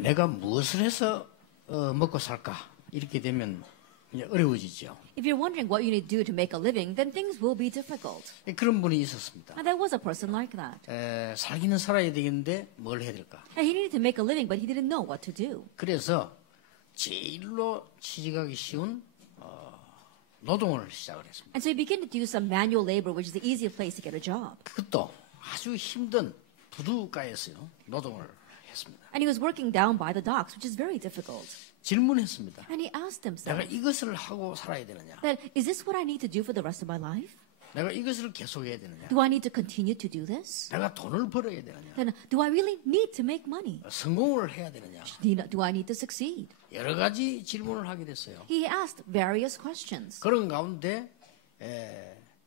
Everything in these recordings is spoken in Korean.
내가 무엇을 해서 먹고 살까 이렇게 되면 이제 어려워지죠. If you're wondering what you need to do to make a living, then things will be difficult. 그런 분이 있었습니다. And there was a person like that. 살기는 살아야 되겠는데 뭘 해야 될까? And he needed to make a living, but he didn't know what to do. 그래서 제일로 취직하기 쉬운 노동을 시작을 했습니다. And so he began to do some manual labor, which is the easiest place to get a job. 그것도 아주 힘든 부두가에서요 노동을 했습니다. And he was working down by the docks, which is very difficult. 질문했습니다. And he asked 내가 himself, 이것을 하고 살아야 되느냐? that, is this what I need to do for the rest of my life? 내가 이것을 계속해야 되느냐? Do I need to continue to do this? 내가 돈을 벌어야 되느냐? Then do I really need to make money? 성공을 해야 되느냐? Do I need to succeed? 여러 가지 질문을 하게 됐어요. He asked various questions. 그런 가운데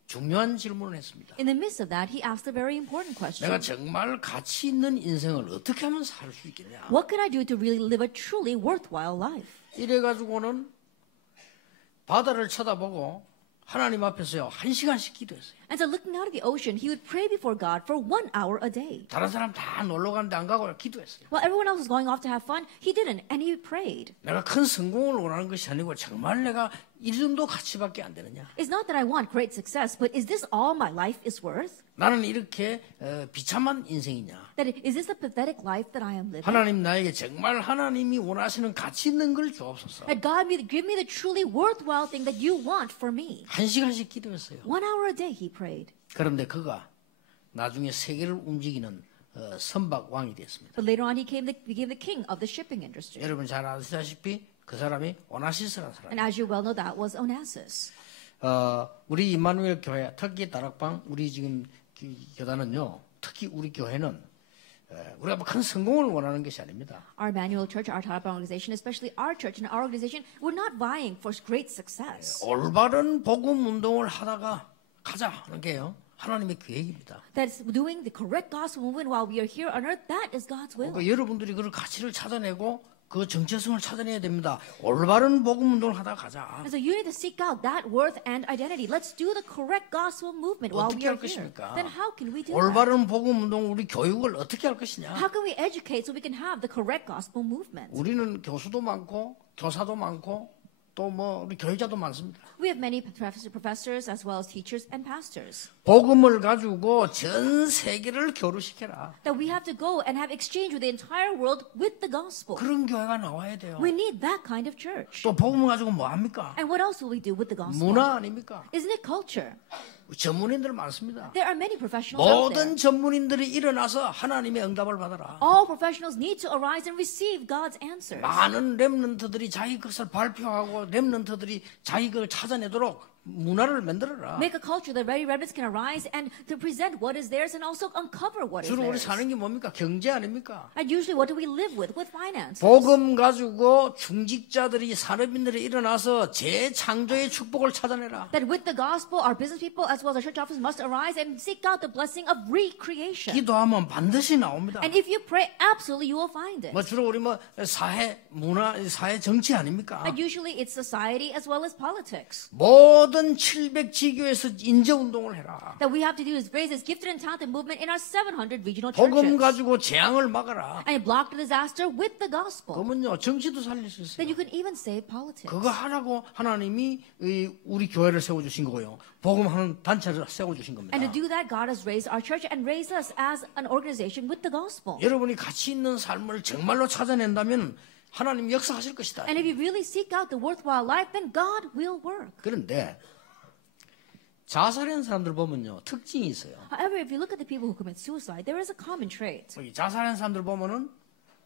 중요한 질문을 했습니다. In the midst of that, he asked a very important question. 내가 정말 가치 있는 인생을 어떻게 하면 살 수 있겠냐? What can I do to really live a truly worthwhile life? 이래가지고는 바다를 쳐다보고 하나님 앞에서요 1시간씩 기도했어요. And so looking out of the ocean, he would pray before God for 1 hour a day. 다른 사람 다 놀러 가는데 안 가고 기도했어요. While everyone else was going off to have fun, he didn't, and he prayed. 내가 큰 성공을 원하는 것이 아니고 정말 내가 이 정도 가치밖에 안 되느냐? It's not that I want great success, but is this all my life is worth? 나는 이렇게 비참한 인생이냐? Is this the pathetic life that I am living? 하나님 나에게 정말 하나님이 원하시는 가치 있는 걸 주옵소서. That God give me the truly worthwhile thing that you want for me. 1시간씩 기도했어요. 1 hour a day he prayed. 그런데 그가 나중에 세계를 움직이는 선박 왕이 됐습니다. But later on he became the king of the shipping industry. 여러분 잘 아시다시피 그 사람이 오나시스라는 사람. And as you well know, that was Onassis. 우리 임마누엘 교회 특히 다락방 우리 지금 교단은요. 특히 우리 교회는 우리가 큰 성공을 원하는 것이 아닙니다. Our Emmanuel Church, our Tarapang organization, especially our church and our organization, we're not vying for great success. 올바른 복음 운동을 하다가 가자 하는 게요. 하나님의 계획입니다. That's doing the correct gospel movement while we are here on earth. That is God's will. 그러니까 여러분들이 그 가치를 찾아내고 그 정체성을 찾아내야 됩니다. 올바른 복음 운동을 하다가 가자. And so you need to seek out that worth and identity. Let's do the correct gospel movement while we 어떻게 are 할 here. 것입니까? Then how can we do that? 올바른 복음 운동 우리 교육을 어떻게 할 것이냐? How can we educate so we can have the correct gospel movement? 우리는 교수도 많고 교사도 많고 또 뭐 우리 교회자도 많습니다. We have many professors as well as teachers and pastors. 복음을 가지고 전 세계를 교류시켜라. That we have to go and have exchange with the entire world with the gospel. 그런 교회가 나와야 돼요. We need that kind of church. 또 복음을 가지고 뭐 합니까? And what else will we do with the gospel? 문화 아닙니까? Isn't it culture? 전문인들 많습니다. There are many professionals out there. 모든 전문인들이 일어나서 하나님의 응답을 받아라. All professionals need to arise and receive God's answers. 많은 렘넌트들이 자기 것을 발표하고 렘넌트들이 자기 것을 찾아내도록 문화를 만들어라. Make a culture that very remnants can arise and to present what is theirs and also uncover what is 주로 우리 theirs. 사는 게 뭡니까? 경제 아닙니까? And usually what do we live with finance? 복음 가지고 중직자들이 산업인들이 일어나서 재창조의 축복을 찾아내라. That with the gospel, our business people as well as our church office must arise and seek out the blessing of recreation. 기도하면 반드시 나옵니다. And if you pray, absolutely you will find it. 뭐 주로 우리 뭐 사회 문화 사회 정치 아닙니까? And usually it's society as well as politics. 모든 700지교에서 인재 운동을 해라. That we have to do is raise this gifted and talented movement in our 700 regional 복음 churches. 가지고 재앙을 막아라. And block the disaster with the gospel. 그러면요 정치도 살릴 수 Then 있어요. you can even save politics. 그거 하라고 하나님이 우리 교회를 세워주신 거고요. 복음하는 단체를 세워주신 겁니다. And to do that, God has raised our church and raised us as an organization with the gospel. 여러분이 가치 있는 삶을 정말로 찾아낸다면 하나님 역사하실 것이다. And if you really seek out the worthwhile life, then God will work. 그런데 자살한 사람들 보면요 특징이 있어요. However, if you look at the people who commit suicide, there is a common trait. 자살한 사람들 보면은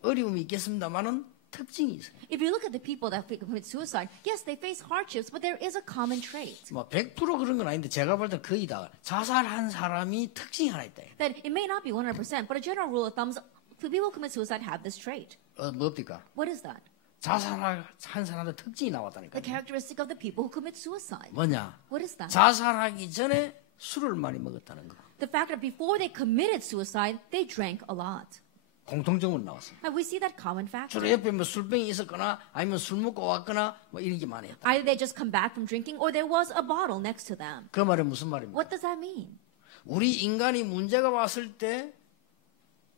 어려움이 있겠습니다만은 특징이 있어요. If you look at the people that commit suicide, yes, they face hardships, but there is a common trait. 뭐 100% 그런 건 아닌데 제가 볼 때 거의 다 자살한 사람이 특징이 하나 있다. That it may not be 100%, but a general rule of thumb is the people who commit suicide have this trait. 뭡니까? What is that? 자살한 사람의 특징이 The 나왔다니까요. characteristic of the people who commit suicide. 뭐냐? What is that? 자살하기 전에 술을 많이 먹었다는 거. The fact that before they committed suicide, they drank a lot. 공통점으로 나왔어요. And we see that common factor. 주로 옆에 뭐 술병이 있었거나 아니면 술 먹고 왔거나 뭐 이런 게 많이 했다. Either they just come back from drinking or there was a bottle next to them. 그 말은 무슨 말입니까? What does that mean? 우리 인간이 문제가 왔을 때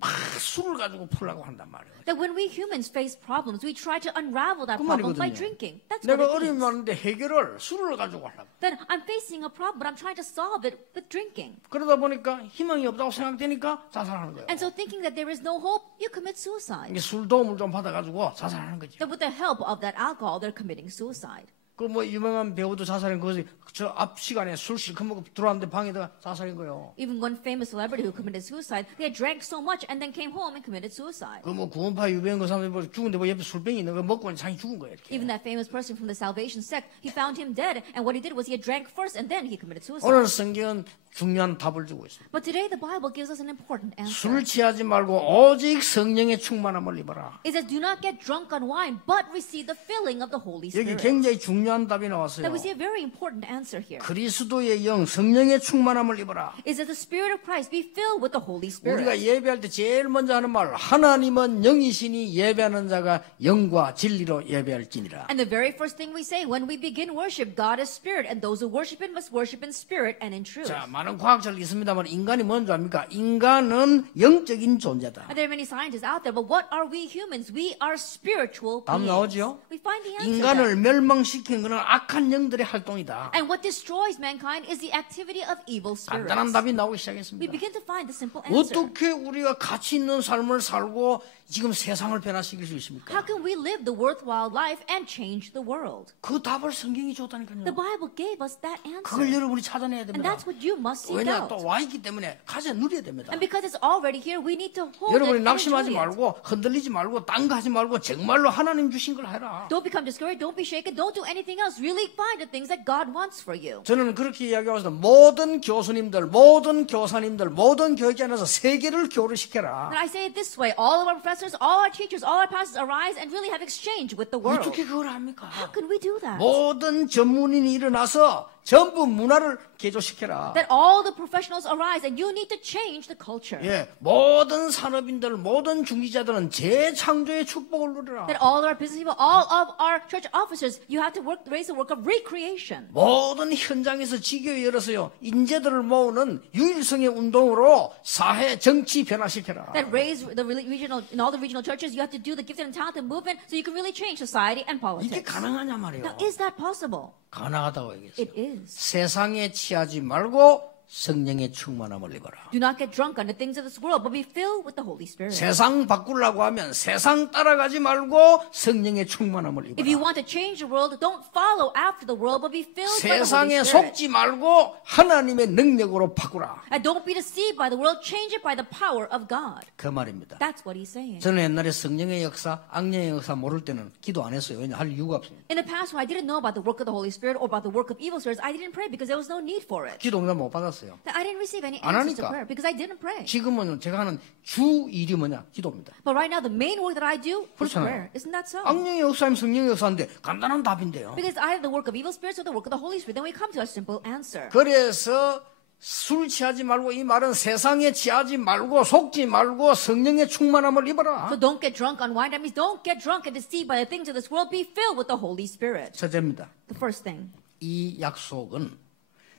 막 술을 가지고 풀려고 한단 말이에요. That when we humans face problems, we try to unravel that 그 problem by 말이거든요. drinking. That's what 내가 it 어려움이 means. 많은데 해결을 술을 가지고 하려고. That I'm facing a problem, but I'm trying to solve it with drinking. 그러다 보니까 희망이 없다고 생각되니까 자살하는 거예요. And so thinking that there is no hope, you commit suicide. 이게 술 도움을 좀 받아가지고 자살하는 거죠. That with the help of that alcohol, they're committing suicide. 그 뭐 유명한 배우도 자살한 거지. 저 앞 시간에 술 실컷 먹고 들어왔는데 방에다가 자살인 거예요. Even one famous celebrity who committed suicide, they had drank so much and then came home and committed suicide. 그 뭐 구원파 유명한 그 사람이 뭐 죽은데 뭐 옆에 술병이 있는 거 먹고 자기 죽은 거예요. 이렇게. Even that famous person from the Salvation sect, he found him dead, and what he did was he had drank first and then he committed 오늘 suicide. 성경은 중요한 답을 주고 있습니다. But today the Bible gives us an important answer. 술 취하지 말고 오직 성령의 충만함을 입어라. It says, do not get drunk on wine, but receive the filling of the Holy 여기 Spirit. 굉장히 중요한 답이 나왔어요. That we see a very important answer here. 그리스도의 영 성령의 충만함을 입어라. It says the Spirit of Christ be filled with the Holy 우리가 Spirit. 예배할 때 제일 먼저 하는 말 하나님은 영이시니 예배하는 자가 영과 진리로 예배할지니라. And the very first thing we say when we begin worship, God is Spirit, and those who worship Him must worship in spirit and in truth. 자, 많은 과학자들이 있습니다만 인간이 뭔지 압니까? 인간은 영적인 존재다. And there are many scientists out there, but what are we humans? We are spiritual 답 beings. 나오죠? We find the answer 인간을 there. 멸망시키는 것은 악한 영들의 활동이다. And what destroys mankind is the activity of evil spirits. 간단한 답이 나오기 We 시작했습니다. begin to find the simple answer. 어떻게 우리가 가치 있는 삶을 살고 지금 세상을 변화시킬 수 있습니까? How can we live the worthwhile life and change the world? 그 답을 성경이 The 줬다니까요. Bible gave us that 그걸 answer. 여러분이 찾아내야 And 됩니다. that's what you must seek 왜냐 out. 또 와 있기 때문에 가져 누려야 됩니다. And because it's already here, we need to hold it 여러분이 and 낙심하지 enjoy it. 말고 흔들리지 말고 딴 거 하지 말고 정말로 하나님 주신 걸 해라. Don't become discouraged. Don't be shaken. Don't do anything else. Really find the things that God wants for you. 저는 그렇게 이야기하면서 모든 교수님들, 모든 교사님들, 모든 교육자에서 세계를 교류시켜라. And I say it this way. All of our professors, all our teachers, all our pastors arise and really have exchange with the world. 어떻게 그걸 합니까? How can we do that? 모든 전문인이 일어나서 전부 문화를 개조시켜라. That all the professionals arise and you need to change the culture. 예, 모든 산업인들, 모든 중지자들은 재창조의 축복을 누려라. That all of our business people, all of our church officers, you have to raise the work of recreation. 모든 현장에서 지교에 열어서요 인재들을 모으는 유일성의 운동으로 사회 정치 변화시켜라. That raise the regional, in all the regional churches, you have to do the gifted and talented movement so you can really change society and 이게 politics. 가능하냐 말이에요. Now, is that possible? 가능하다고 얘기했어요. It is. 세상에 취하지 말고 성령의 충만함을 입어라. Do not get drunk on the things of this world, but be filled with the Holy Spirit. 세상 바꾸려고 하면 세상 따라가지 말고 성령의 충만함을 If you 입어라. want to change the world, don't follow after the world, but be filled by the Holy 세상에 Spirit. 속지 말고 하나님의 능력으로 바꾸라. And don't be deceived by the world, change it by the power of God. 그 말입니다. That's what he's saying. 저는 옛날에 성령의 역사, 악령의 역사 모를 때는 기도 안 했어요. 왜냐 할 이유가 없어요. In the past, when I didn't know about the work of the Holy Spirit or about the work of evil spirits, I didn't pray because there was no need for it. 기도 응답 못 받았어요. I didn't receive any 안 answers to 하니까. prayer because I didn't pray. 지금은 제가 하는 주 일이 뭐냐? 기도입니다. But right now, the main work that I do is 그렇잖아요. prayer. Isn't that so? 악령의 역사면 성령의 역사인데 간단한 답인데요. Because either the work of evil spirits or the work of the Holy Spirit, then we come to a simple answer. 그래서 술 취하지 말고 이 말은 세상에 취하지 말고 속지 말고 성령의 충만함을 입어라. So don't get drunk on wine. That means don't get drunk and deceived by the things of this world. Be filled with the Holy Spirit. 첫째입니다. The first thing. 이 약속은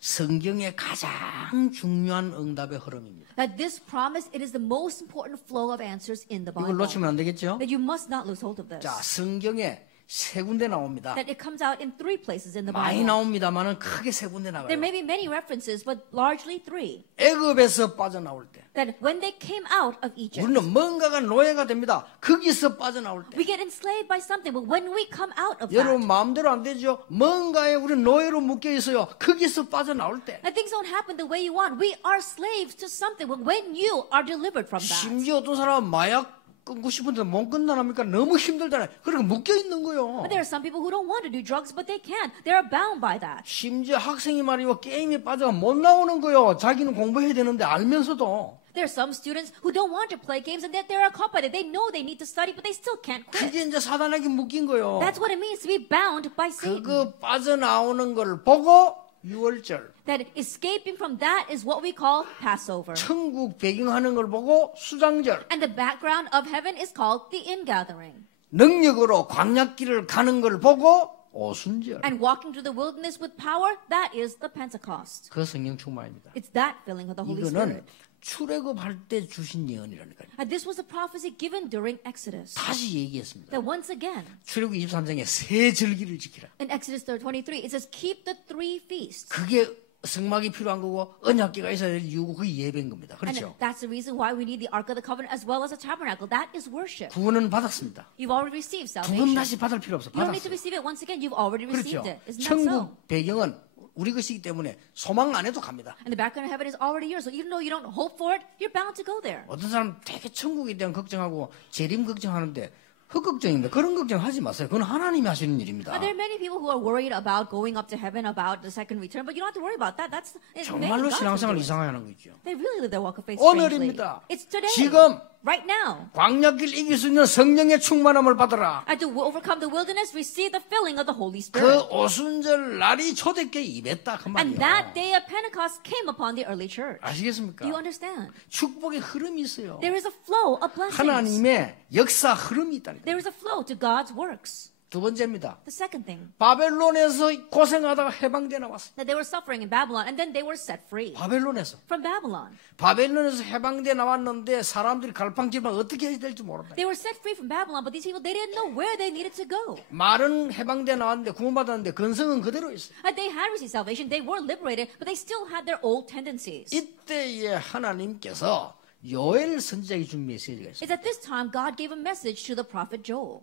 성경의 가장 중요한 응답의 흐름입니다. That this promise, it is the most important flow of answers in the 이걸 Bible. 놓치면 안 되겠죠? That you must not lose hold of this. 자, 성경에 세 군데 나옵니다. That it comes out in 3 places in the 많이 Bible. 나옵니다만은 크게 세 군데 There 나가요. may be many references, but largely 3. 애굽에서 빠져나올 때 That when they came out of Egypt, 우리는 뭔가가 노예가 됩니다. 거기서 빠져나올 때 we get enslaved by something, but when we come out of 여러분 that, 마음대로 안 되죠. 뭔가에 우리는 노예로 묶여 있어요. 거기서 빠져나올 때 and things don't happen the way you want. We are slaves to something, but when you are delivered from that, 심지어 어떤 사람은 마약 끊고 싶은데 못 끝나니까 너무 힘들잖아요. 그러니까 묶여 있는 거예요. but there are some people who don't want to do drugs, but they can't. They are bound by that. 심지어 학생이 말이요 게임에 빠져가 못 나오는 거예요. 자기는 공부해야 되는데 알면서도. There are some students who don't want to play games and that they're caught by it. They know they need to study, but they still can't quit. 그게 이제 사단에게 묶인 거예요. That's what it means to be bound by Satan. 그거 빠져나오는 걸 보고 6월절 That escaping from that is what we call Passover. 천국 배경하는 걸 보고 수장절 And the background of heaven is called the ingathering. 능력으로 광야길을 가는 걸 보고 오순절 And walking through the wilderness with power, that is the Pentecost. 그 성령 충만입니다. It's that filling of the Holy 이거는 Spirit. 출애굽할 때 주신 예언이라니까요. And this was a prophecy given during Exodus. 다시 얘기했습니다. That once again, 출애굽 23장에 세 절기를 지키라. in Exodus 23, it says, keep the 3 feasts. 그게 성막이 필요한 거고 언약궤가 있어야 될 이유고 그게 예배인 겁니다. And 그렇죠? that's the reason why we need the Ark of the Covenant as well as a tabernacle. That is worship. 구원은 받았습니다. You've already received 두 번 salvation. 다시 받을 필요 없어. You don't need to 받았어요. receive it once again. You've already 그렇죠? received it. Isn't that so? 천국 배경은 우리 것이기 때문에 소망 안 해도 갑니다. And the background of heaven is already yours. So even though you don't hope for it, you're bound to go there. 어떤 사람 되게 천국에 대한 걱정하고 재림 걱정하는데 흑걱정입니다. 그런 걱정하지 마세요. 그건 하나님이 하시는 일입니다. There are many people who are worried about going up to heaven, about the second return, but you don't have to worry about that. That's it's 정말로 God 신앙생활 to do it. 이상하게 하는 거 있죠. They really live their walk of faith strangely. 오늘입니다. It's today. 지금 Right now. 광야길 이길 수 있는 성령의 충만함을 받으라. And to overcome the wilderness, receive the filling of the Holy 그 Spirit. 오순절 날이 초대교회 임했다 그 And 말이에요. that day of Pentecost came upon the early church. 아시겠습니까? Do you understand? 축복의 흐름이 있어요. There is a flow of blessings. 하나님의 역사 흐름이 있다니까. There is a flow to God's works. 두 번째입니다. The second thing, 바벨론에서 고생하다가 해방돼 나왔어. that they were suffering in Babylon and then they were set free 바벨론에서. from Babylon. 바벨론에서 해방돼 나왔는데 사람들이 갈팡질팡 어떻게 해야 될지 모른다. They were set free from Babylon, but these people, they didn't know where they needed to go. 말은 해방돼 나왔는데 구원받았는데 근성은 그대로 있어. They had received salvation, they were liberated, but they still had their old tendencies. 이때에 하나님께서 요엘 선지자에게 준 메시지가 있어요. It's at this time God gave a message to the prophet Joel.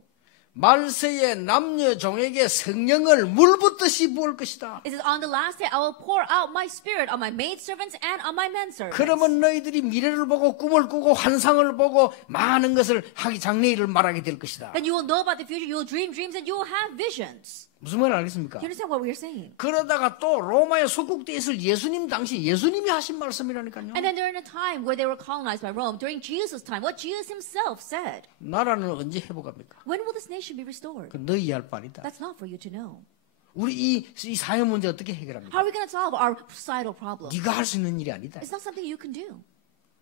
말세에 남녀 종에게 성령을 물붓듯이 부을 것이다. It says, on the last day I will pour out my spirit on my maidservants and on my menservants. 그러면 너희들이 미래를 보고 꿈을 꾸고 환상을 보고 많은 것을 하기 장래일을 말하게 될 것이다. Then you will know about the future, you will dream dreams, and you will have visions. 무슨 말 알겠습니까? Do you understand what we are saying? 그러다가 또 로마에 속국돼 있을 예수님 당시 예수님이 하신 말씀이라니까요. And then during a time where they were colonized by Rome, during Jesus' time, what Jesus himself said, 나라는 언제 회복합니까? when will this nation be restored? 그 너희 할 바이다. That's not for you to know. 우리 이 사회 문제 어떻게 해결합니까? How are we going to solve our societal problems? 네가 할 수 있는 일이 아니다. It's not something you can do.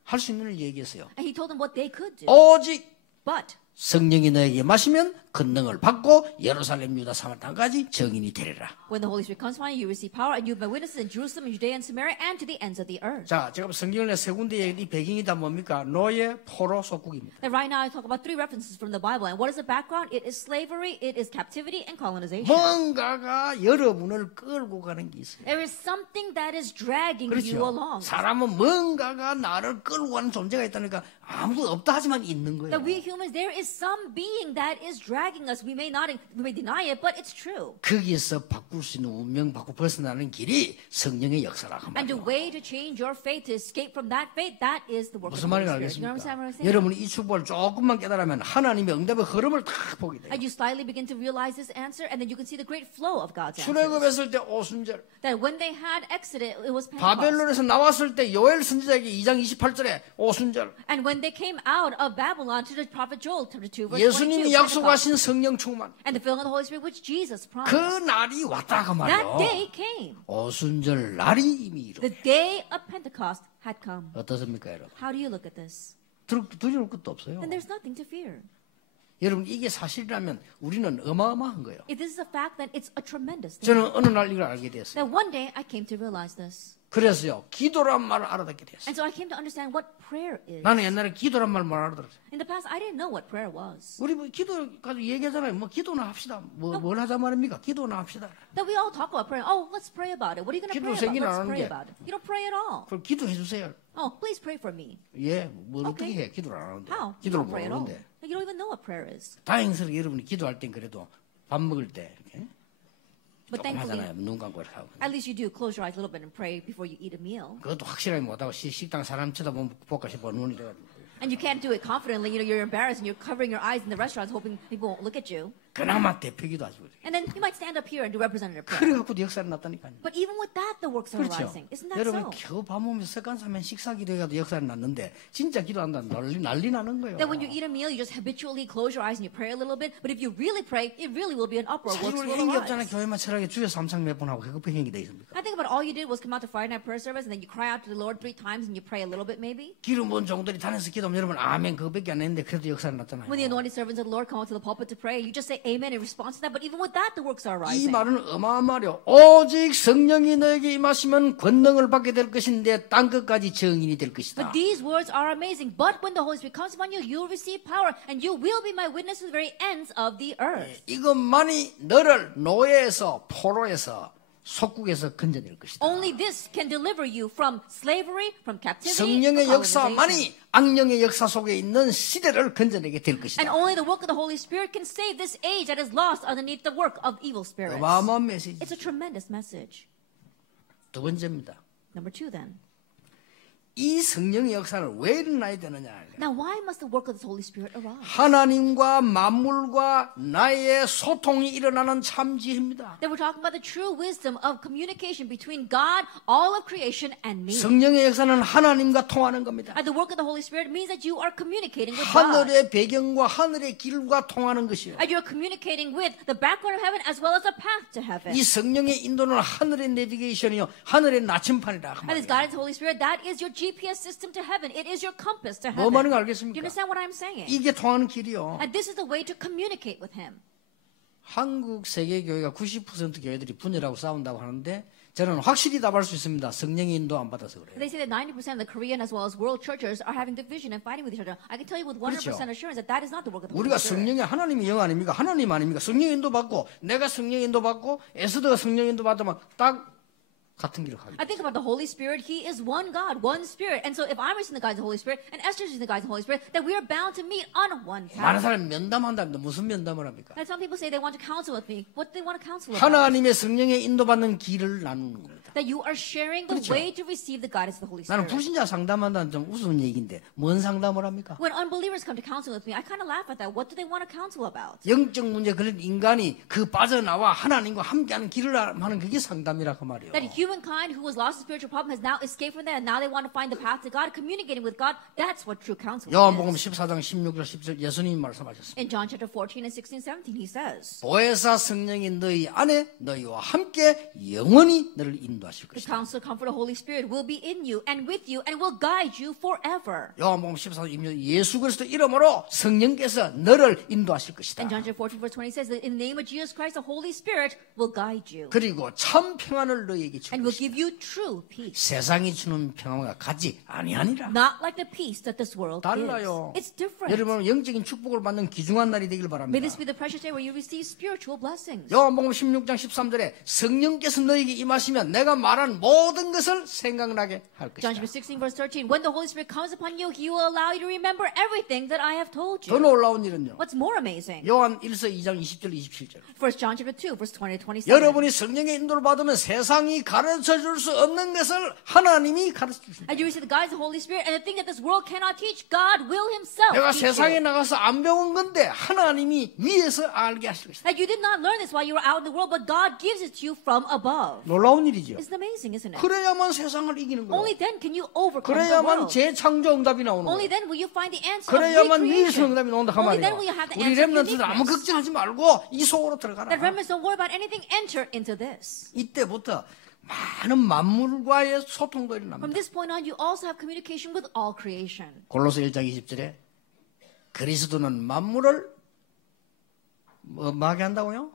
할 수 있는 일 얘기했어요. And he told them what they could do. 오직 But 성령이 너에게 마시면 권능을 받고 예루살렘 유다 사마리아 땅까지 증인이 되리라. when the Holy Spirit comes upon you, you receive power, and you've been witnesses in Jerusalem, and Judea, and Samaria, and to the ends of the earth. 자, 제가 성경을 세 군데 이 배경이 다 뭡니까? 노예, 포로, 속국입니다. And right now, I talk about 3 references from the Bible. And what is the background? It is slavery, it is captivity, and colonization. 뭔가가 여러분을 끌고 가는 게 있어요. There is something that is dragging you 그렇죠. along. 사람은 뭔가가 나를 끌고 가는 존재가 있다니까 아무도 없다 하지만 있는 거예요. That we humans, there is some being that is dragging us. We may deny it, but it's true. 거기에서 바꿀 수 있는 운명 바꾸고 벗어나는 길이 성령의 역사라고 And the 말이에요. way to change your faith, to escape from that faith, that is the work of 무슨 the Holy 말인지 Spirit. You understand what I'm 알겠습니까? saying? 여러분이 이 축복을 조금만 깨달으면 하나님의 응답의 흐름을 다 보게 돼요. And you slightly begin to realize this answer, and then you can see the great flow of God's answers. 출애굽했을 때 오순절, That when they had Exodus, it was Pentecost. 바벨론에서 나왔을 때 요엘 선지자에게 2장 28절에 오순절, And when they came out of Babylon to the prophet Joel, chapter 2, verse 22, 예수님이 Pentecost. 약속하신 성령 충만, And the filling of the Holy Spirit, which Jesus 그 promised. 날이 왔다 그 That 말이에요. day came. 오순절 날이 이미 이루. The day of Pentecost had come. 어떻습니까, 여러분? How do you look at this? 두려울 것도 없어요. Then there's nothing to fear. 여러분 이게 사실이라면 우리는 어마어마한 거예요. If this is a fact, then it's a tremendous thing. 저는 어느 날 이걸 알게 됐어요. That one day I came to realize this. 그래서요, 기도란 말을 알아듣게 됐어요. And so I came to understand what prayer is. 나는 옛날에 기도란 말 못 알아들었어요. In the past, I didn't know what prayer was. 우리 뭐 기도 가지고 얘기하잖아요. 뭐 기도나 합시다. 뭘 하자 말입니까? 기도나 합시다. That we all talk about prayer. Oh, let's pray about it. What are you going to 기도 pray 생긴 about? Let's 안 pray 하는데. about it. You don't pray at all. 그럼 기도해 주세요. Oh, please pray for me. 예, 뭘 어떻게 Okay. 해? 기도를 안 하는데. How? You 기도를 don't pray at all. 모르는데. You don't even know what prayer is. 다행스럽게 여러분이 기도할 땐 그래도 밥 먹을 때 이렇게 But 조금 thankfully, 하잖아요. 눈 감고 이렇게 하고. at least you do close your eyes a little bit and pray before you eat a meal. 그것도 확실하게 못하고 식당 사람 쳐다보면 볼까 싶어 눈이 돼가지고. And you can't do it confidently. You know, you're embarrassed and you're covering your eyes in the restaurants hoping people won't look at you. 그나마 대표기도 하지. And then you might stand up here and do representative prayer. 그래갖고도 역사를 났다니까요. But even with that, the works are 그렇죠. arising. Isn't that 여러분 so? 겨우 밥 먹으면서 습관사면 식사 기도해가도 역사를 났는데 진짜 기도한다 난리 나는 거예요. That when you eat a meal, you just habitually close your eyes and you pray a little bit. But if you really pray, it really will be an uproar. 사실 Works 우리 will 행위 없잖아. arise. 교회만 철학에 주여 삼창 몇 번 하고 그것뿐 행위 돼 있습니까? I think about all you did was come out to Friday night prayer service and then you cry out to the Lord 3 times and you pray a little bit maybe. 기름 부은 종들이 다녀서 기도하면 여러분 아멘 그거밖에 안 했는데 그래도 역사를 났잖아요. When the anointed servants of the Lord come out to the pulpit to pray, you just say amen in response to that, but even with that, the works are 이 arising. 말은 어마어마하려. 오직 성령이 너에게 임하시면 권능을 받게 될 것인데 땅 끝까지 증인이 될 것이다. But these words are amazing. But when the Holy Spirit comes upon you, you will receive power, and you will be my witness to the very ends of the earth. 이것만이 너를 노예에서 포로에서 속국에서 건져낼 것이다. Only this can deliver you from slavery, from captivity, 성령의 from colonization. 역사만이 악령의 역사 속에 있는 시대를 건져내게 될 것이다. And only the work of the Holy Spirit can save this age that is lost underneath the work of evil spirits. 어마어마한 메시지. It's a tremendous message. 두 번째입니다. Number 2 then. 이 성령의 역사는 왜 일어나야 되느냐. Now why must the work of the Holy Spirit arise? 하나님과 만물과 나의 소통이 일어나는 참 지혜입니다. That we're talking about the true wisdom of communication between God, all of creation, and me. 성령의 역사는 하나님과 통하는 겁니다. And the work of the Holy Spirit means that you are communicating with God. 하늘의 배경과 하늘의 길과 통하는 것이에요. And you're communicating with the background of heaven as well as the path to heaven. 이 성령의 인도는 하늘의 내비게이션이요, 하늘의 나침판이라. And this guidance of the Holy Spirit, that is your GPS system to heaven. It is your compass to 뭐 heaven. 말인가 Do you 알겠습니까? understand what I'm saying? 이게 통하는 길이요. And this is the way to communicate with Him. 한국 세계 교회가 90% 교회들이 분열하고 싸운다고 하는데 저는 확실히 답할 수 있습니다. 성령의 인도 안 받아서 그래요. They say that 90% of the Korean as well as world churches are having division and fighting with each other. I can tell you with 100% 그렇죠. assurance that that is not the work of the Holy 우리가 Spirit. 성령의 하나님의 영 아닙니까? 하나님 아닙니까? 성령 인도 받고 내가 성령 인도 받고 에스더가 성령 인도 받으면 딱 같은 길을 가게. I think about the Holy Spirit. He is one God, one Spirit. And so if I'm receiving the guidance of the Holy Spirit and Esther's receiving the guidance of the Holy Spirit, then we are bound to meet on one 많은 path. 사람이 면담한답니다. 무슨 면담을 합니까? And some people say they want to counsel with me. What do they want to counsel about? 하나님의 성령의 인도받는 길을 나누는 겁니다. That you are sharing the 그렇죠. way to receive the guidance of the Holy 나는 Spirit. 불신자 상담한다는 좀 우스운 얘기인데 뭔 상담을 합니까? When unbelievers come to counsel with me, I kind of laugh at that. What do they want to counsel about? 영적 문제 걸린 인간이 그 빠져나와 하나님과 함께하는 길을 하는 그게 상담이라고 말이에요. That humankind who was lost in spiritual problem has now escaped from that, and now they want to find the path to God, communicating with God. That's what true counseling 요한복음 is. 14장 16절 17절 예수님이 말씀하셨습니다. In John chapter 14 and 16, 17, he says, 보혜사 성령이 너희 안에 너희와 함께 영원히 너를 인도하실 the 것이다. counselor, comforter, Holy Spirit will be in you and with you and will guide you forever. 요한복음 14장 20절 예수 그리스도 이름으로 성령께서 너를 인도하실 것이다. And John chapter 14, verse 20 says that in the name of Jesus Christ, the Holy Spirit will guide you 그리고 참 평안을 너희에게 줄 and will 것이다. give you true peace. 세상이 주는 평안과 같지 아니하니라. Not like the peace that this world 달라요. gives. It's different. 여러분 영적인 축복을 받는 귀중한 날이 되길 May 바랍니다. this be the precious day where you receive spiritual blessings. 요한복음 16장 13절에 성령께서 너에게 임하시면 내가 말한 모든 것을 생각나게 할 John 것이다. chapter 16, verse 13. When the Holy Spirit comes upon you, He will allow you to remember everything that I have told 더 you. 놀라운 일은요. What's more amazing? 요한 1서 2장 20절 27절. 1 John chapter 2, verse 20 to 27. 여러분이 성령의 인도를 받으면 세상이 가르쳐 줄 수 없는 것을 하나님이 가르쳐 주신다. And you receive the guidance of the Holy Spirit, and the thing that this world cannot teach, God will Himself 내가 teach 세상에 you. 나가서 안 배운 건데 하나님이 위에서 알게 하실 것이다. That you did not learn this while you were out in the world, but God gives it to you from above. 놀라운 일이죠. Isn't amazing, isn't it? 그래야만 세상을 이기는 거예요. Only then can you overcome the 그래야만 world. 재창조 응답이 나오는 Only 거예요. then will you find the answer of 그래야만 위에서 recreation. 응답이 나온다 그 Only then 말이에요. will you have the 우리 answer of 렘넌트들 아무 uniqueness. 걱정하지 말고 이 속으로 들어가라. That remnants don't worry about anything, enter into this. 이때부터 많은 만물과의 소통도 From 일어납니다. this point on, you also have communication with all creation. 골로새 1장 20절에 그리스도는 만물을 뭐하게 한다고요?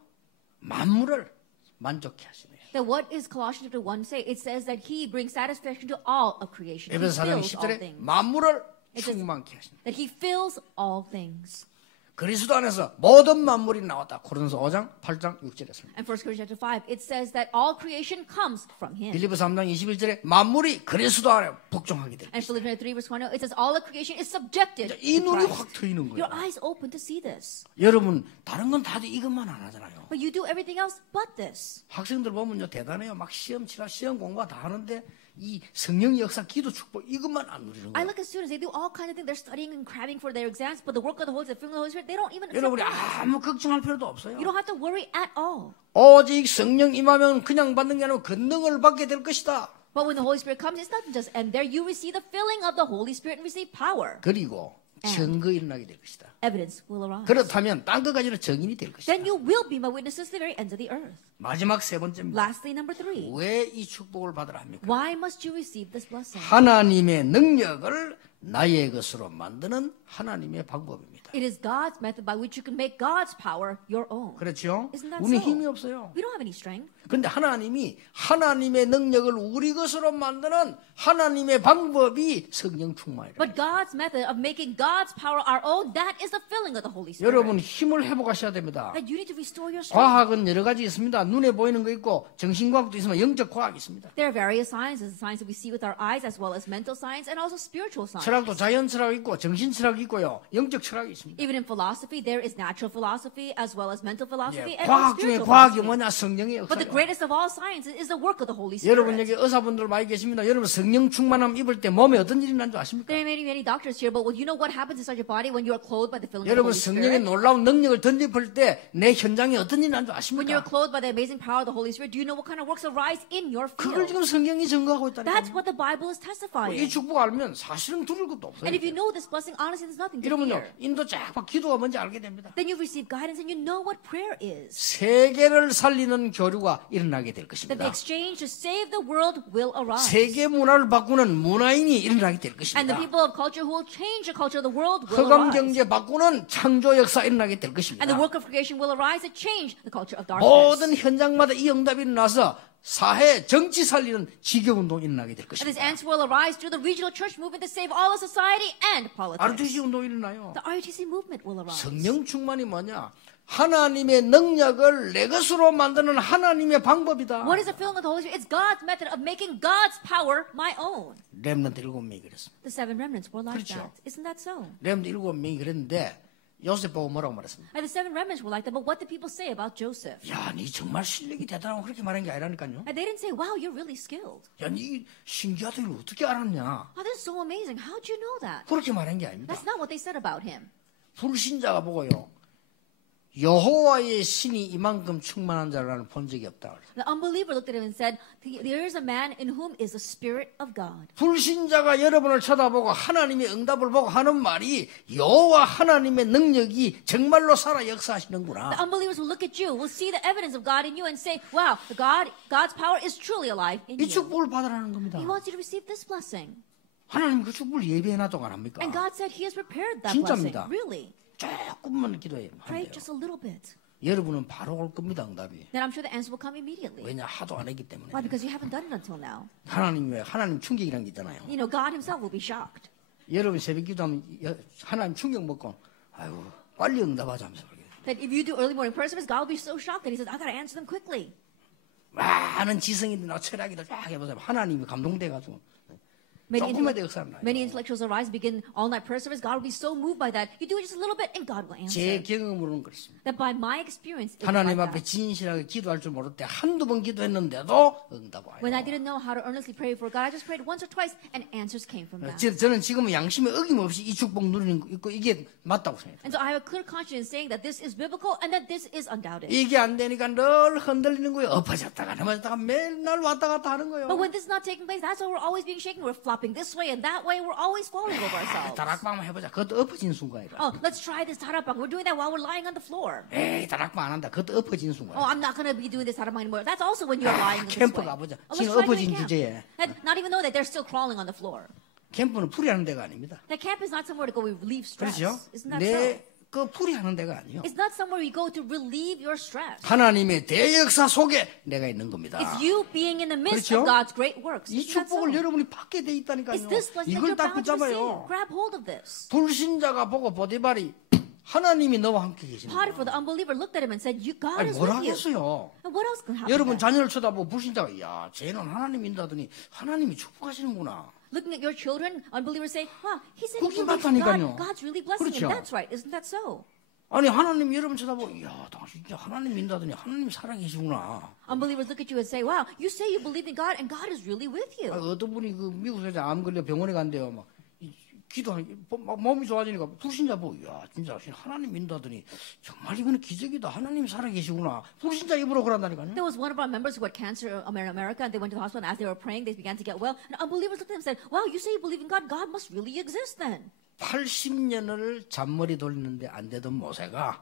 만물을 만족해 하시네요. That what is Colossians chapter 1 say? It says that He brings satisfaction to all of creation. He 에베소 4장 fills all 10절에 things. 만물을 It says- 충만케 하시네요. That He fills all things. 그리스도 안에서 모든 만물이 나왔다. 고린도서 5장 8장 6절에 씁니다. And 1 Corinthians chapter 5, it says that all creation comes from Him. 빌립보 3장 21절에 만물이 그리스도 안에 복종하게 될 And 것이다. Philippians 3 verse 20, it says all of creation is subjected 이 to 눈이 Christ. 확 트이는 Your 거예요. eyes open to see this. 여러분 다른 건 다들 이것만 안 하잖아요. But you do everything else but this. 학생들 보면요 대단해요. 막 시험 치라 시험 공부 다 하는데 이 성령 역사 기도 축복 이것만 안 누리는 I 거예요. look at students, they do all kinds of things. They're studying and cramming for their exams, but the work of the Holy Spirit, the Holy Spirit, they don't even accept 여러분이 that. 아무 걱정할 필요도 없어요. You don't have to worry at all. 오직 성령 임하면 그냥 받는 게 아니라 권능을 받게 될 것이다. But when the Holy Spirit comes, it's not just end there. You receive the filling of the Holy Spirit and receive power. 그리고 증거 일어나게 될 것이다. Evidence will arise. 그렇다면 땅 끝까지는 증인이 될 것이다. Then you will be my witnesses to the very ends of the earth. 마지막 세 번째입니다. Lastly, number 3. 왜 이 축복을 받으라 합니까? Why must you receive this blessing? 하나님의 능력을 나의 것으로 만드는 하나님의 방법입니다. It is God's method by which you can make God's power your own. 그렇죠? Isn't that 우리 so? 힘이 없어요. We don't have any strength. 그런데 하나님이 하나님의 능력을 우리 것으로 만드는 하나님의 방법이 성령 충만이라. But God's method of making God's power our own, that is the filling of the Holy Spirit. 여러분 힘을 회복하셔야 됩니다. That you need to restore your strength. 과학은 여러 가지 있습니다. 눈에 보이는 거 있고 정신과학도 있으면 영적 과학이 있습니다. There are various sciences, the science that we see with our eyes, as well as mental science, and also spiritual science. 철학도 자연 철학이 있고 정신 철학이 있고요. 영적 철학이 있습니다. Even in philosophy, there is natural philosophy, as well as mental philosophy, 예, and 과학 중에 spiritual 과학이 philosophy. 뭐냐? 성령의 But the 역사예요. greatest of all sciences is the work of the Holy Spirit. 여러분 여기 의사분들 많이 계십니다. 여러분 성령 충만함 입을 때 몸에 어떤 일이 난 줄 아십니까? There are many doctors here, but you know what happens inside your body when you are clothed by the filling of the 여러분 Holy 성령의 Spirit? 놀라운 능력을 던집을 때 내 현장에 어떤 일이 난 줄 When you are 아십니까? clothed by the amazing power of the Holy Spirit, do you know what kind of works arise in your 그걸 field? 지금 성경이 증거하고 That's 있다니까요. what the Bible is 이 testifying. 축복 알면 사실은 두를 것도 없어요. And if you know this blessing, honestly, there's nothing to 이러면요 fear. 인도 쫙 기도가 뭔지 알게 됩니다. Then you receive guidance and you know what prayer is. 세계를 살리는 교류가 일어나게 될 That the 것입니다. exchange to save the world will arise. 세계 문화를 바꾸는 문화인이 일어나게 될 And the 것입니다. people of culture who will change the culture of the world will 흑암 arise. 경제 바꾸는 창조 역사 일어나게 될 것입니다. And the work of creation will arise to change the culture of darkness. 모든 현장마다 이 응답이 일어나서 사회 정치 살리는 지교운동이 일어나게 될 And this 것입니다. answer will arise through the regional church movement to save all of society and politics. RTC 운동이 일어나요. The RUTC movement will arise. 성령 충만이 뭐냐? 하나님의 능력을 내 것으로 만드는 하나님의 방법이다. What is the filling of the Holy Spirit? It's God's method of making God's power my own. 렘넌트 7명이 그랬습니다. The seven remnants were like 그렇죠. that. Isn't that so? 렘넌트 7명이 그랬는데 요셉 보고 뭐라고 말했습니까? And the seven remnants were like that. But what did people say about Joseph? 야, 니 정말 실력이 대단하고 그렇게 말한 게 아니라니까요. And they didn't say, wow, you're really skilled. 야, 니 신기하다 이걸 어떻게 알았냐? Oh, this is so amazing. How'd you know that? 그렇게 말한 게 아닙니다. That's not what they said about him. 불신자가 보고요. 여호와의 신이 이만큼 충만한 자라는 본 적이 없다. The unbeliever looked at him and said, there is a man in whom is the Spirit of God. 불신자가 여러분을 쳐다보고 하나님의 응답을 보고 하는 말이 여호와 하나님의 능력이 정말로 살아 The 역사하시는구나. unbelievers will look at you, will see the evidence of God in you and say, wow, God's power is truly alive in 이 you. 축복을 받으라는 겁니다. He wants you to receive this blessing. 하나님 그 축복을 예배해놔도 안 합니까? And God said He has prepared that 진짜입니다. blessing. Really. 조금만 기도해요. Pray 한대요. just a little bit. 여러분은 바로 올 겁니다. 응답이. Then I'm sure the answer will come immediately. 왜냐 하도 안 했기 때문에. Why? Because you haven't done it until now. 하나님 왜 하나님 충격이라는 게 있잖아요. You know, God Himself will be shocked. 여러분 새벽 기도하면 하나님 충격 먹고 아이고 빨리 응답하자 하면서 그래요. That if you do early morning prayer service, God will be so shocked that He says, I got to answer them quickly. 많은 지성인들이나 철학이들 쫙 해보세요. 하나님이 감동돼가지고 조금만 더 역사를 Many 나요. intellectuals arise, begin all-night prayer service. God will be so moved by that. You do it just a little bit, and God will 제 answer. 경험으로는 그렇습니다. That by my experience, it's 하나님 like 앞에 that. 진실하게 기도할 줄 모를 때 한두 번 기도했는데도 응답 와요. When I didn't know how to earnestly pray for God, I just prayed once or twice, and answers came from that. 저는 지금은 양심에 어김없이 이 축복 누리는 거 있고 이게 맞다고 생각해요. And so I have a clear conscience saying that this is biblical and that this is undoubted. 이게 안 되니까 늘 흔들리는 거예요. 엎어졌다가 넘어졌다가 맨날 왔다 갔다 하는 거예요. But when this is not taking place, that's why we're always being shaken. We're flopping this way and that way. We're always falling over ourselves. 다락방만 해보자. 그것도 엎어진 순간이라. Oh, let's try this tarapang. We're doing that while we're lying on the floor. 에이 다락방 안 한다. 그것도 엎어진 Oh, 순간. I'm not going to be doing this tarapang anymore. That's also when you're lying this 캠프 way. 가보자. Oh, let's 지금 try to 엎어진 camp. 주제에. And not even know that they're still crawling on the floor. 캠프는 풀이하는 데가 아닙니다. That camp is not somewhere to go relieve stress. 그렇죠? Isn't that so? 그 풀이하는 데가 아니요. It's not somewhere you go to relieve your stress. 하나님의 대역사 속에 내가 있는 겁니다. It's you being in the midst 그렇죠? of God's great works. 이 Isn't that so? 축복을 여러분이 받게 돼 있다니까요. It's this blessing that 이걸 you're 딱 bound to receive. 붙잡아요. Grab hold of this. 불신자가 보고 보디발이 하나님이 너와 함께 계시는 거예요. Potiphar, the unbeliever, looked at him and said, God 아니 is 뭐라 with you. 하겠어요. And what else can happen? 여러분 then? 자녀를 쳐다보고 불신자가 야 쟤는 하나님 인다더니 하나님이 축복하시는구나. Looking at your children, unbelievers say, wow, he said he 그렇게 believes in 맞다니까요. God. God's really blessing 그렇죠. him. That's right. Isn't that so? 아니 하나님 여러분 쳐다보고 야 당신 진짜 하나님 믿다더니 하나님이 살아계시구나. Unbelievers look at you and say, wow, you say you believe in God and God is really with you. 어떤 분이 그 미국에서 암 걸려 병원에 간대요. 막 기도하니 막 몸이 좋아지니까 불신자 보고 야 진짜 하나님 믿다더니 정말 이거는 기적이다. 하나님이 살아계시구나. 불신자 입으로 그런다니까요. There was one of our members who had cancer in America, and they went to the hospital, and as they were praying, they began to get well. And unbelievers looked at them and said, wow, you say you believe in God. God must really exist then. 80년을 잔머리 돌리는데 안 되던 모세가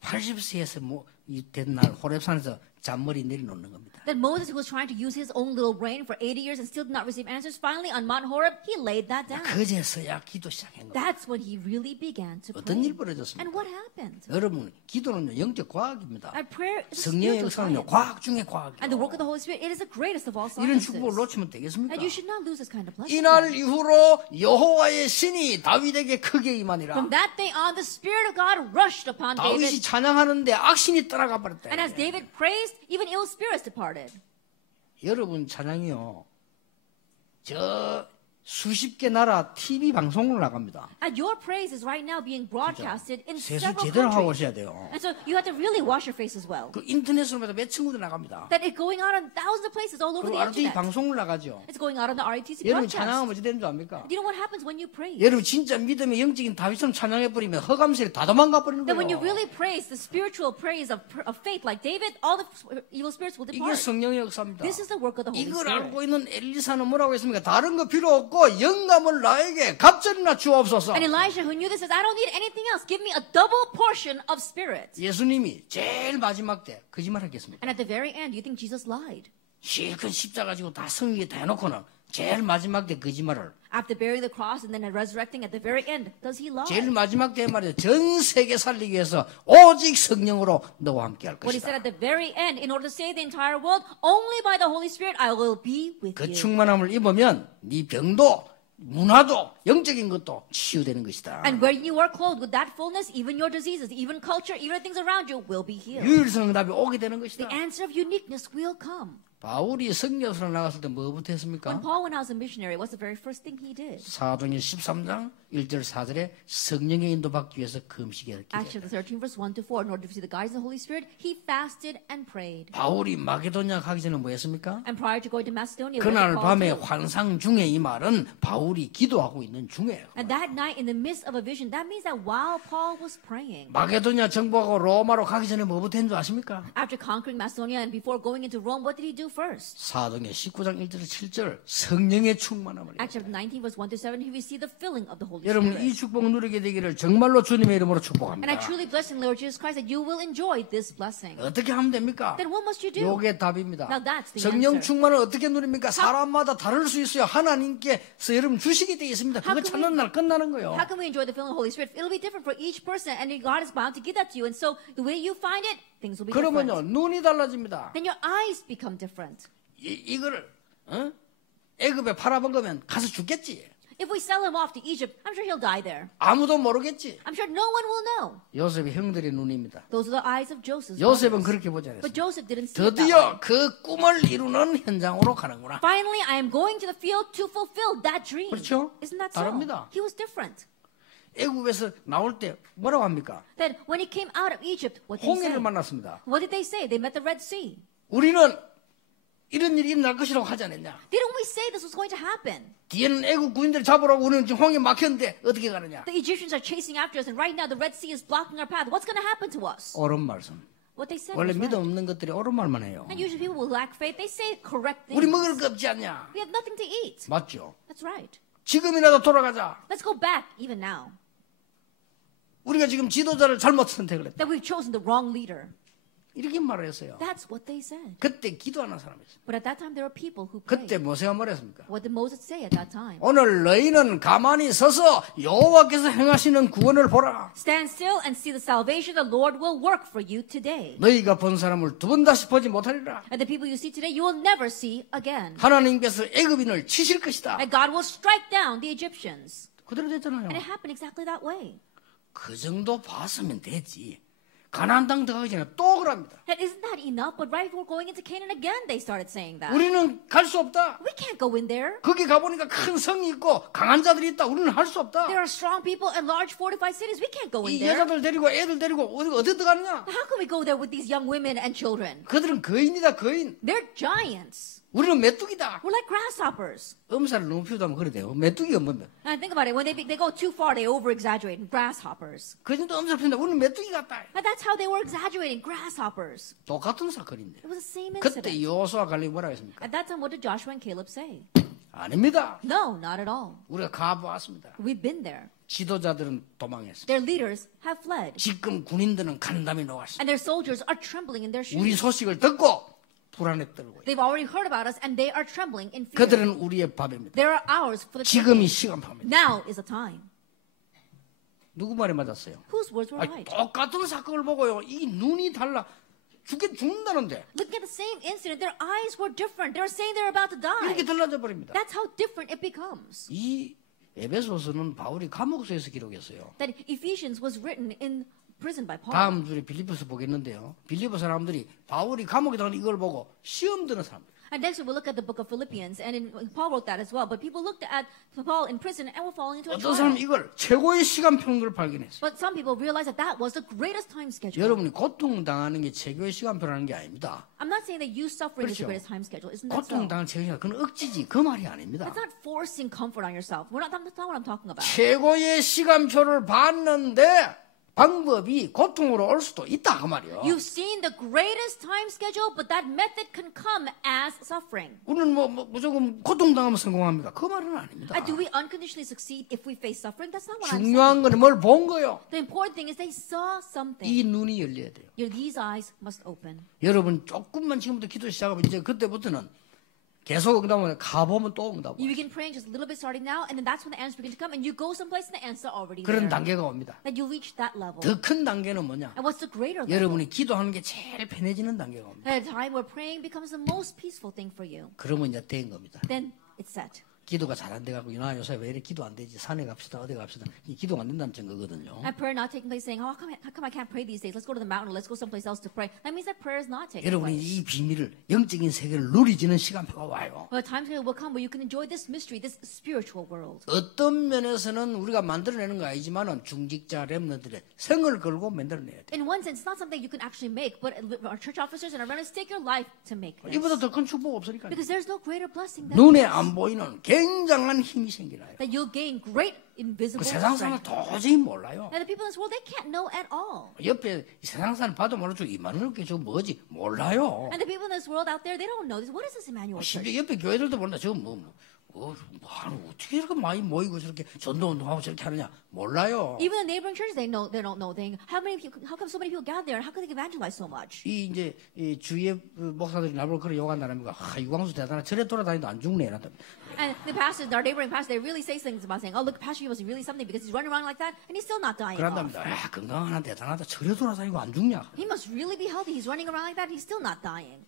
80세에서 된 날 호렙산에서 잔머리 내려놓는 겁니다. That Moses, who was trying to use his own little brain for 80 years and still did not receive answers, finally on Mount Horeb, he laid that down. 그제서야 기도 시작한 겁니다. That's when he really began to 어떤 pray. 일 벌어졌습니까? And what happened? 여러분, 기도는 영적 과학입니다. And prayer is a 성령의 spiritual 역사는요, science. 과학 중에 과학이에요. And the work of the Holy Spirit, it is the greatest of all 이런 sciences. 축복을 놓치면 되겠습니까? And you should not lose this kind of blessing. 이날 이후로 여호와의 신이 다윗에게 크게 임하니라. From that day on, the Spirit of God rushed upon 다윗이 David. 찬양하는데 악신이 따라가 버렸다. And as David praised, even ill spirits departed. 여러분 찬양이요. 저 수십 개 나라 TV 방송을 나갑니다. And your praise is right now being broadcasted in 세수 several 제대로 하고 countries. 오셔야 돼요. And so you have to really wash your face as well. 그 인터넷으로 해서 몇 친구들 나갑니다. That it's going out on thousands of places all over 그리고 the RT internet. 방송을 나가죠. It's going out on the RTC 여러분 broadcast. 찬양하면 어찌 되는 줄 압니까? Do you know what happens when you praise? 여러분 진짜 믿음의 영적인 다윗처럼 찬양해버리면 허감실이 다 도망가 버리는 That when you 거예요. really praise the spiritual praise of faith like David, all the evil spirits will 이게 depart. 성령의 역사입니다. This is the work of the Holy 이걸 Spirit. 알고 있는 엘리사는 뭐라고 했습니까? 다른 거 필요 없고 영감을 나에게 갑절이나 주옵소서. And Elijah, who knew this, says, I don't need anything else. Give me a double portion of spirit. 예수님이 제일 마지막 때 거짓말하겠습니까? And at the very end, you think Jesus lied. 실컷 십자가 지고 다 성의에 다 해놓고는 제일 마지막 때 거짓말을 After bearing the cross and then resurrecting at the very end, does he lie? 제일 마지막 때 말이죠. 전 세계 살리기 위해서 오직 성령으로 너와 함께 할 What he said 것이다. at the very end, in order to save the entire world, only by the Holy Spirit I will be with 그 you. 충만함을 입으면 네 병도 문화도 영적인 것도 치유되는 것이다. And when you are clothed with that fullness, even your diseases, even culture, even the things around you will be healed. 유일성 응답이 오게 되는 것이다. The answer of uniqueness will come. 바울이 선교사로 나갔을 때 뭐부터 When 했습니까? Paul went out as a missionary, what's the very first thing he did? 사도행전 13장 1절 4절에 성령의 인도받기 위해서 금식에 Acts 기도했다. chapter 13, verse 1 to 4. In order to receive the guidance of the Holy Spirit, he fasted and prayed. 바울이 마게도냐 가기 전에 뭐 했습니까? And prior to going to Macedonia, what 그날 did Paul 밤에 do? 환상 중에 이 말은 바울이 기도하고 있는 중이에요. And that night, in the midst of a vision, that means that while Paul was praying, 마게도냐 정복하고 로마로 가기 전에 뭐부터 했는 줄 아십니까? after conquering Macedonia and before going into Rome, what did he do first? 사도행전 19장 1절 7절 성령의 충만함을 Acts chapter 19, verse 1 to 7, he received the filling of the Holy 여러분 Spirit. 이 축복 누리게 되기를 정말로 주님의 이름으로 And I 축복합니다. truly bless in the Lord Jesus Christ that you will enjoy this blessing. 어떻게 하면 됩니까? Then what must you do? 요게 답입니다. Now that's the 성령 answer. 충만을 어떻게 누립니까? 사람마다 다를 수 있어요. 하나님께서 여러분 주시게 되어 있습니다. 그거 How can 찾는 날 끝나는 거예요. How can we enjoy the filling of the Holy Spirit? It'll be different for each person, and God is bound to give that to you. And so the way you find it, things will be 그러면요 different. 눈이 달라집니다. Then your eyes become different. 이거를 애굽에 팔아먹으면 가서 죽겠지. If we sell him off to Egypt, I'm sure he'll die there. 아무도 모르겠지. I'm sure no one will know. 요셉의 형들의 눈입니다. Those are the eyes of Joseph. 요셉은 그렇게 보지 But 않았어요. Joseph didn't see it that way. 드디어 그 꿈을 이루는 현장으로 가는구나. Finally, I am going to the field to fulfill that dream. 그렇죠? Isn't that so? 다릅니다. He was different. 애굽에서 나올 때 뭐라고 합니까? Then when he came out of Egypt, what did he say? 홍해를 만났습니다. What did they say? They met the Red Sea. 우리는 이런 일이 일어날 것이라고 하지 않았냐? Didn't we say this was going to happen? 뒤에는 애국 군인들 잡으라고 우리는 지금 홍해 막혔는데 어떻게 가느냐? The Egyptians are chasing after us, and right now the Red Sea is blocking our path. What's going to happen to us? 옳은 말씀. What they said 원래 was 믿음 right. 없는 것들이 옳은 말만 해요. And usually people will lack faith. They say correct 우리 things. 먹을 거 없지 않냐? We have nothing to eat. 맞죠? That's right. 지금이라도 돌아가자. Let's go back even now. 우리가 지금 지도자를 잘못 선택을 했다. That we've chosen the wrong leader. 이렇게 말을 했어요. That's what they said. 그때 기도하는 사람이 있어요. But at that time there were people who 그때 prayed. 모세가 뭐랬습니까? What did Moses say at that time? 오늘 너희는 가만히 서서 여호와께서 행하시는 구원을 보라. Stand still and see the salvation the Lord will work for you today. 너희가 본 사람을 두 번 다시 보지 못하리라. And the people you see today, you will never see again. 하나님께서 애굽인을 치실 것이다. And God will strike down the Egyptians. 그대로 됐잖아요. And it happened exactly that way. 그 정도 봤으면 되지. 가나안 땅 들어가기 전에 또 그럽니다. And isn't that enough? But right before going into Canaan again, they started saying that. 우리는 갈 수 없다. We can't go in there. 거기 가보니까 큰 성이 있고 강한 자들이 있다. 우리는 할 수 없다. There are strong people and large fortified cities. We can't go in 이 there. 여자들 데리고 애들 데리고 어디 들어가느냐? How can we go there with these young women and children? 그들은 거인이다 거인. They're giants. 우리는 메뚜기다. We're like grasshoppers. 음사를 너무 피우다면 그래 돼요. 메뚜기가 뭔데? And think about it. When they go too far, they over-exaggerate. Grasshoppers. 그 정도 음사 피운다. 우리는 메뚜기 같다. And that's how they were exaggerating. Grasshoppers. 똑같은 사건인데. It was the same 그때 incident. 여호수아 갈렙이 뭐라고 했습니까? At that time, what did Joshua and Caleb say? 아닙니다. No, not at all. 우리가 가보았습니다. We've been there. 지도자들은 도망했어요. Their leaders have fled. 지금 군인들은 간담이 녹았어요. And their soldiers are trembling in their 우리 shoes. 소식을 듣고 불안에 떨고 They've already heard about us and they are trembling in fear. 그들은 우리의 밥입니다. There are hours for the 지금이 taking. 시간표입니다. Now is the time. 누구 말이 맞았어요? Whose words were right? 똑같은 사건을 보고요. 이 눈이 달라. 죽는다는데 Looking at the same incident, their eyes were different. They were saying they're about to die. 이렇게 달라져 버립니다. That's how different it becomes. 이 에베소서는 바울이 감옥소에서 기록했어요. That Ephesians was written in prison by Paul. 다음 주에 빌립보서 보겠는데요. 빌립보 사람들이 바울이 감옥에 들어간 이걸 보고 시험 드는 사람. And next we'll look at the book of Philippians, and Paul wrote that as well. But people looked at Paul in prison and were falling into a 어떤 사람은 trial. 이걸 최고의 시간표인 걸 발견했어요. But some people realized that that was the greatest time schedule. 여러분이 고통당하는 게 최고의 시간표라는 게 아닙니다. I'm not saying that you suffering is the 그렇죠. greatest time schedule. Isn't that so? 고통당하는 최고의 시간, 그건 억지지. 그 말이 아닙니다. That's not forcing comfort on yourself. That's not what I'm talking about. 최고의 시간표를 봤는데 방법이 고통으로 올 수도 있다 그 말이에요. You've seen the greatest time schedule, but that method can come as suffering. 우리는 무조건 고통당하면 성공합니까? 그 말은 아닙니다. Do we unconditionally succeed if we face suffering? That's not what I'm saying. 중요한 건 뭘 본 거요. The important thing is they saw something. 이 눈이 열려야 돼요. These eyes must open. 여러분 조금만 지금부터 기도 시작하면 이제 그때부터는 계속 응답을 가보면 또 응답. You begin praying just a little bit starting now, and then that's when the answers begin to come, and you go someplace and the answer already 그런 there. 단계가 옵니다. That you reach that level. 더 큰 단계는 뭐냐? And what's the greater level? 여러분이 기도하는 게 제일 편해지는 단계가 옵니다. At a time where praying becomes the most peaceful thing for you. 그러면 이제 된 겁니다. Then it's set. 기도가 잘 안 돼가고 유나 요새 왜 이렇게 기도 안 되지? 산에 갑시다 어디 갑시다. 이 기도가 안 된다는 증거거든요. And prayer not taking place, saying, "Oh, how come I can't pray these days? Let's go to the mountain. Let's go someplace else to pray." That means that prayer is not taking 여러분이 place. 이 비밀을 영적인 세계를 누리지는 시간표가 와요. Well, a time will come where you can enjoy this mystery, this spiritual world. 어떤 면에서는 우리가 만들어내는 거 아니지만은 중직자 렘너들의 성을 걸고 만들어내야 돼. In one sense, it's not something you can actually make, but our church officers and our runners take your life to make this. 이보다 더 큰 축복 없으니까. Because there's no greater blessing than 눈에 this. 안 보이는 굉장한 힘이 생기나요. That you'll gain great invisible 그 세상 사람은 strength. 도저히 몰라요. And the people in this world, they can't know at all. 옆에 세상 사람 봐도 모르죠. 이만원께 저 뭐지? 몰라요. And the people in this world out there, they don't know this. What is this Emmanuel Church? 심지어 옆에 교회들도 몰라. 저거 어떻게 이렇게 많이 모이고 저렇게 전도운동하고 저렇게 하느냐? 몰라요. Even the neighboring churches, they don't know. They how come so many people gather there? And how can they evangelize so much? 이 이제 이 주위의 목사들이 나보고 그런 욕한다니까. 유광수 대단하다. 저래 돌아다니도 안 죽네. 이런다. And the pastors, our neighboring pastors, they really say things about saying, "Oh, look, Pastor, he was really something because he's running around like that and he's still not dying." 그런답니다. 야, 건강하나 대단하다. 저래 돌아다니고 안 죽냐? He must really be healthy. He's running around like that. He's still not dying.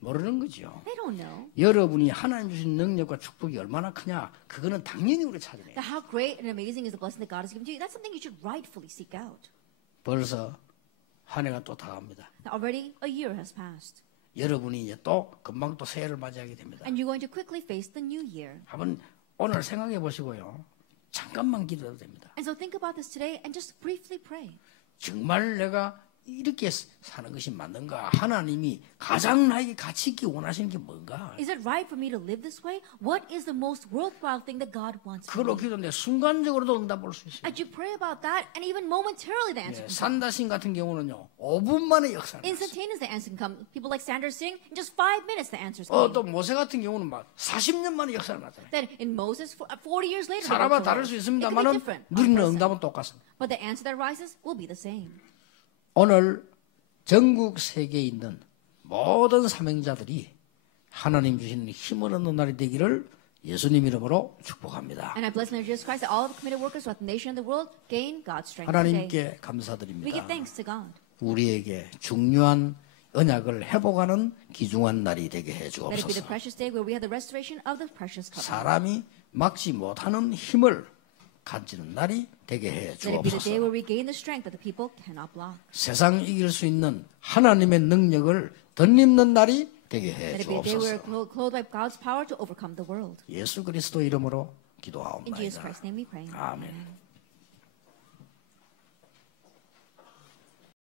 모르는 거죠. They don't know. 여러분이 하나님 주신 능력과 축복이 얼마나 크냐? 그거는 당연히 우리 찾아내요. That how great and amazing is the blessing that God has given to you. That's something you should rightfully seek out. 벌써 한 해가 또 다가갑니다. Now, already a year has passed. 여러분이 이제 또 금방 또 새해를 맞이하게 됩니다. And you're going to quickly face the new year. 한번 오늘 생각해 보시고요. 잠깐만 기도해도 됩니다. And so think about this today and just briefly pray. 정말 내가 이렇게 사는 것이 맞는가? 하나님이 가장 나에게 가치 있게 원하시는 게 뭔가? Is it right for me to live this way? What is the most worthwhile thing that God wants for 그걸로 me? 기도하는데 순간적으로도 응답 볼 수 있어요. As you pray about that, and even momentarily the answer can come. 산다신 같은 경우는요. 5분 만에 역사를 했어요. Instantaneous the answer can come. People like Sanders sing, in just 5 minutes the answers come. 또 모세 같은 경우는 막 40년 만에 역사를 나타내요. Then in Moses, 40 years later, 사람마다 the 다를 수 It can be 있습니다만은 different. 누리는 응답은 똑같습니다. But the answer that rises will be the same. 오늘 전국 세계에 있는 모든 사명자들이 하나님 주시는 힘을 얻는 날이 되기를 예수님 이름으로 축복합니다. And I bless in the name of Jesus Christ that all of the committed workers throughout the nation and the world gain God's strength today. 하나님께 We 감사드립니다. give thanks to God. 우리에게 중요한 언약을 회복하는 귀중한 날이 되게 해 Let it be the 주옵소서. precious day where we have the restoration of the precious covenant. 사람이 막지 못하는 힘을 가지는 날이 되게 해 Let it be the day 주옵소서. where we gain the strength that the people cannot block. 세상 이길 수 있는 하나님의 능력을 덧입는 날이 되게 해 Let it be a day where 주옵소서. we're clothed by God's power to overcome the world. 예수 그리스도 이름으로 In Jesus 기도하옵나이다. Christ's name we pray. 아멘.